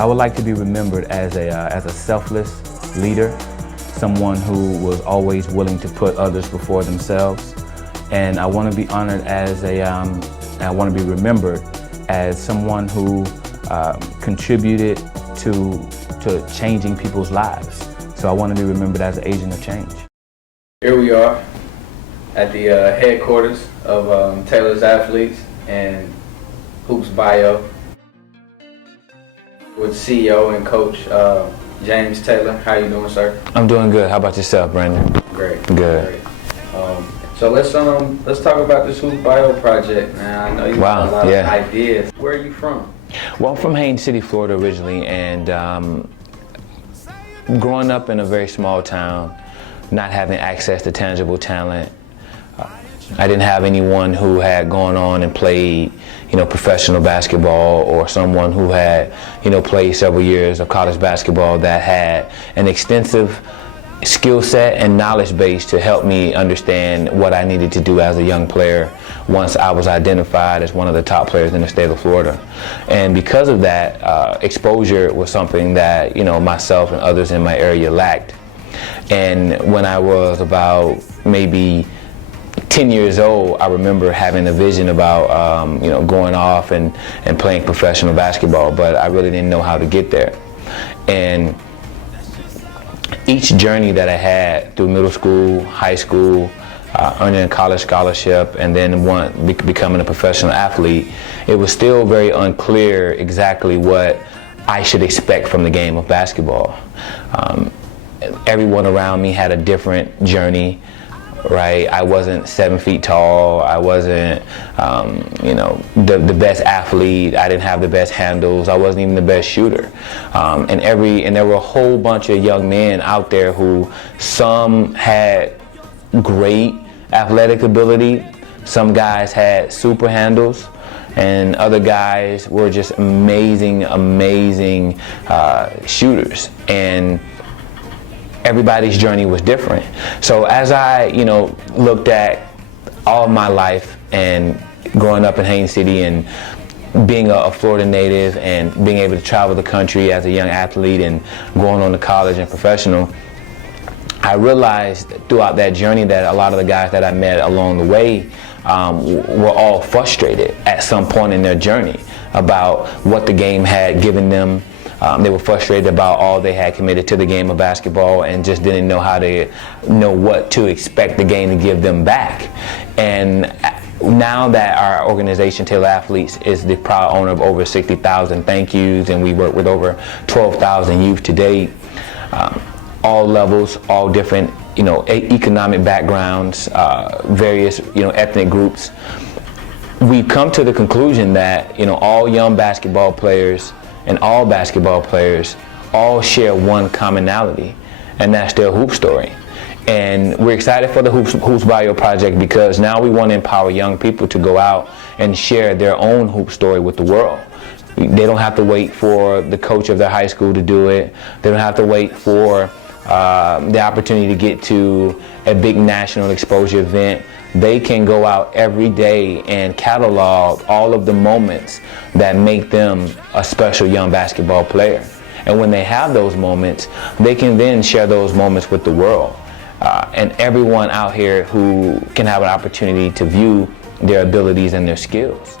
I would like to be remembered as a selfless leader, someone who was always willing to put others before themselves. And I want to be honored as I want to be remembered as someone who contributed to changing people's lives. So I want to be remembered as an agent of change. Here we are at the headquarters of Taylor's Athletes and HoopsBio with CEO and Coach James Taylor. How you doing, sir? I'm doing good. How about yourself, Brandon? Great. Good. Great. So let's talk about this HoopsBio project. Now I know you have a lot of ideas. Where are you from? Well, I'm from Haines City, Florida originally, and growing up in a very small town, not having access to tangible talent, I didn't have anyone who had gone on and played, professional basketball, or someone who had, played several years of college basketball that had an extensive skill set and knowledge base to help me understand what I needed to do as a young player once I was identified as one of the top players in the state of Florida. And because of that, exposure was something that, myself and others in my area lacked. And when I was about maybe 10 years old, I remember having a vision about, going off and playing professional basketball, but I really didn't know how to get there. And each journey that I had through middle school, high school, earning a college scholarship, and then becoming a professional athlete, it was still very unclear exactly what I should expect from the game of basketball. Everyone around me had a different journey. Right, I wasn't 7 feet tall. I wasn't, the best athlete. I didn't have the best handles. I wasn't even the best shooter. And there were a whole bunch of young men out there who, some had great athletic ability, some guys had super handles, and other guys were just amazing shooters. And everybody's journey was different. So as I, looked at all of my life and growing up in Haines City and being a Florida native and being able to travel the country as a young athlete and going on to college and professional, I realized throughout that journey that a lot of the guys that I met along the way were all frustrated at some point in their journey about what the game had given them. They were frustrated about all they had committed to the game of basketball and just didn't know what to expect the game to give them back. And now that our organization, Taylor Athletes, is the proud owner of over 60,000 thank yous, and we work with over 12,000 youth to date, all levels, all different, economic backgrounds, various, ethnic groups. We've come to the conclusion that, all young basketball players and all basketball players all share one commonality, and that's their hoop story. And we're excited for the HoopsBio project because now we want to empower young people to go out and share their own hoop story with the world. They don't have to wait for the coach of their high school to do it. They don't have to wait for the opportunity to get to a big national exposure event. They can go out every day and catalog all of the moments that make them a special young basketball player. And when they have those moments, they can then share those moments with the world. And everyone out here who can have an opportunity to view their abilities and their skills.